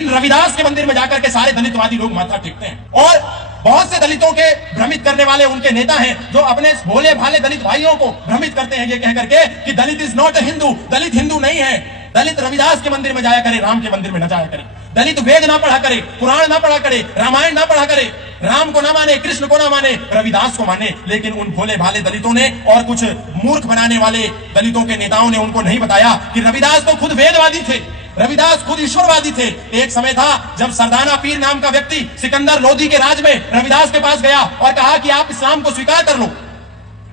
रविदास के मंदिर में जाकर के सारे दलितवादी लोग माथा टेकते हैं और बहुत से दलितों के भ्रमित करने वाले उनके नेता हैं जो अपने भोले भाले दलित भाइयों को भ्रमित करते हैं ये कह करके कि दलित इज नॉट ए हिंदू, दलित हिंदू नहीं है। दलित रविदास के मंदिर में जाया करे, राम के मंदिर में न जाया करे। दलित वेद ना पढ़ा करे, पुराण ना पढ़ा करे, रामायण ना पढ़ा करे, राम को ना माने, कृष्ण को ना माने, रविदास को माने। लेकिन उन भोले भाले दलितों ने और कुछ मूर्ख बनाने वाले दलितों के नेताओं ने उनको नहीं बताया कि रविदास तो खुद वेदवादी थे, रविदास खुद ईश्वरवादी थे। एक समय था जब सरदाना पीर नाम का व्यक्ति सिकंदर लोदी के राज में रविदास के पास गया और कहा कि आप इस्लाम को स्वीकार कर लो,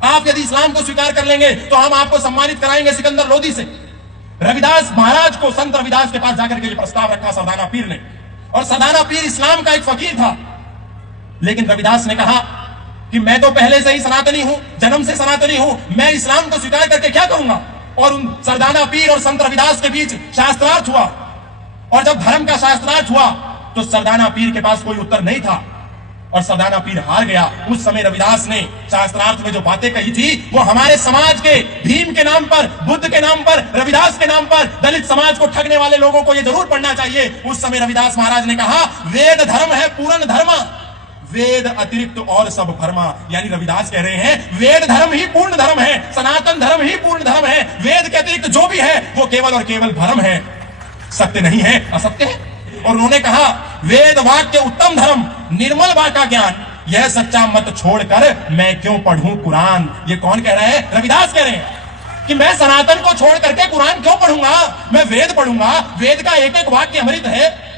आप यदि इस्लाम को स्वीकार कर लेंगे तो हम आपको सम्मानित कराएंगे सिकंदर लोदी से। रविदास महाराज को, संत रविदास के पास जाकर के ये प्रस्ताव रखा सरदाना पीर ने, और सरदाना पीर इस्लाम का एक फकीर था। लेकिन रविदास ने कहा कि मैं तो पहले से ही सनातनी हूं, जन्म से सनातनी हूं, मैं इस्लाम को स्वीकार करके क्या करूंगा। और उन सरदाना पीर और संत रविदास के बीच शास्त्रार्थ हुआ, और जब धर्म का शास्त्रार्थ हुआ तो सरदाना पीर के पास कोई उत्तर नहीं था और सरदाना पीर हार गया। उस समय रविदास ने शास्त्रार्थ में जो बातें कही थी वो हमारे समाज के भीम के नाम पर, बुद्ध के नाम पर, रविदास के नाम पर दलित समाज को ठगने वाले लोगों को ये जरूर पढ़ना चाहिए। उस समय रविदास महाराज ने कहा वेद धर्म है पूर्ण धर्म, वेद अतिरिक्त और सब भरमा। यानी रविदास कह रहे हैं वेद धर्म ही पूर्ण धर्म है, सनातन धर्म ही पूर्ण धर्म है, वेद के अतिरिक्त जो भी है वो केवल और केवल भ्रम है, सत्य नहीं है, असत्य है। और उन्होंने कहा वेद वाक्य उत्तम धर्म, निर्मल वाका ज्ञान, यह सच्चा मत छोड़कर मैं क्यों पढ़ूं कुरान। ये कौन कह रहे हैं? रविदास कह रहे हैं कि मैं सनातन को छोड़ करके कुरान क्यों पढ़ूंगा, मैं वेद पढ़ूंगा, वेद का एक एक वाक्य अमृत है।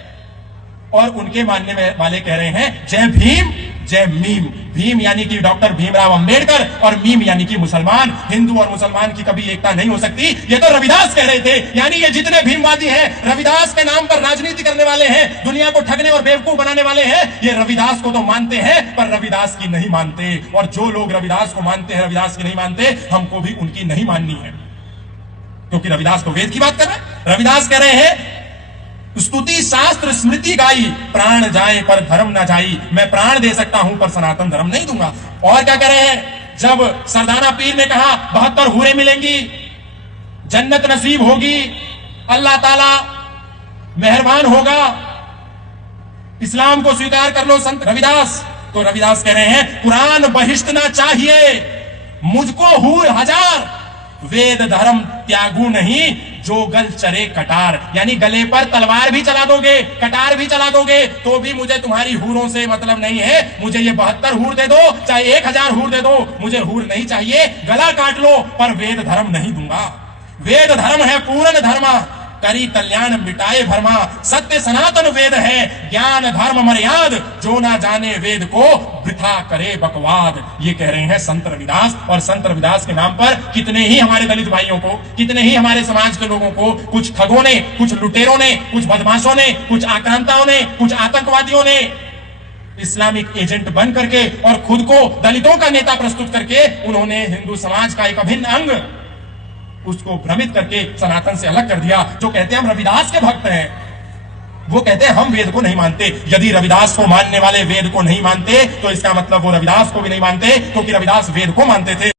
और उनके मानने वाले कह रहे हैं जय भीम जय मीम। भीम यानी कि डॉक्टर भीमराव अंबेडकर और मीम यानी कि मुसलमान। हिंदू और मुसलमान की कभी एकता नहीं हो सकती, ये तो रविदास कह रहे थे। यानी ये जितने भीमवादी हैं, रविदास के नाम पर राजनीति करने वाले हैं, दुनिया को ठगने और बेवकूफ बनाने वाले हैं, ये रविदास को तो मानते हैं पर रविदास की नहीं मानते। और जो लोग रविदास को मानते हैं, रविदास की नहीं मानते, हमको भी उनकी नहीं माननी है, क्योंकि रविदास तो वेद की बात कर रहे हैं। रविदास कह रहे हैं स्तुति शास्त्र स्मृति गाई, प्राण जाए पर धर्म ना जाई। मैं प्राण दे सकता हूं पर सनातन धर्म नहीं दूंगा। और क्या कह रहे हैं, जब सरदाना पीर ने कहा 72 हूरें मिलेंगी, जन्नत नसीब होगी, अल्लाह ताला मेहरबान होगा, इस्लाम को स्वीकार कर लो संत रविदास, तो रविदास कह रहे हैं कुरान बहिष्ठ ना चाहिए, मुझको हूर हजार, वेद धर्म त्यागू नहीं, जो गल चरे कटार। यानी गले पर तलवार भी चला दोगे, कटार भी चला दोगे, तो भी मुझे तुम्हारी हूरों से मतलब नहीं है। मुझे ये 72 हूर दे दो, चाहे 1000 हूर दे दो, मुझे हूर नहीं चाहिए, गला काट लो पर वेद धर्म नहीं दूंगा। वेद धर्म है पूर्ण धर्म, करी कल्याण मिटाए भरमा, सत्य सनातन वेद है, ज्ञान धर्म मर्याद, जो ना जाने वेद को वृथा करे बकवाद। ये कह रहे हैं संत रविदास। और संत रविदास के नाम पर कितने ही हमारे दलित भाइयों को, कितने ही हमारे समाज के लोगों को कुछ ठगों ने, कुछ लुटेरों ने, कुछ बदमाशों ने, कुछ आक्रांताओं ने, कुछ आतंकवादियों ने इस्लामिक एजेंट बन करके और खुद को दलितों का नेता प्रस्तुत करके उन्होंने हिंदू समाज का एक अभिन्न अंग उसको भ्रमित करके सनातन से अलग कर दिया। जो कहते हैं हम रविदास के भक्त हैं, वो कहते हैं हम वेद को नहीं मानते। यदि रविदास को मानने वाले वेद को नहीं मानते तो इसका मतलब वो रविदास को भी नहीं मानते, क्योंकि रविदास वेद को मानते थे।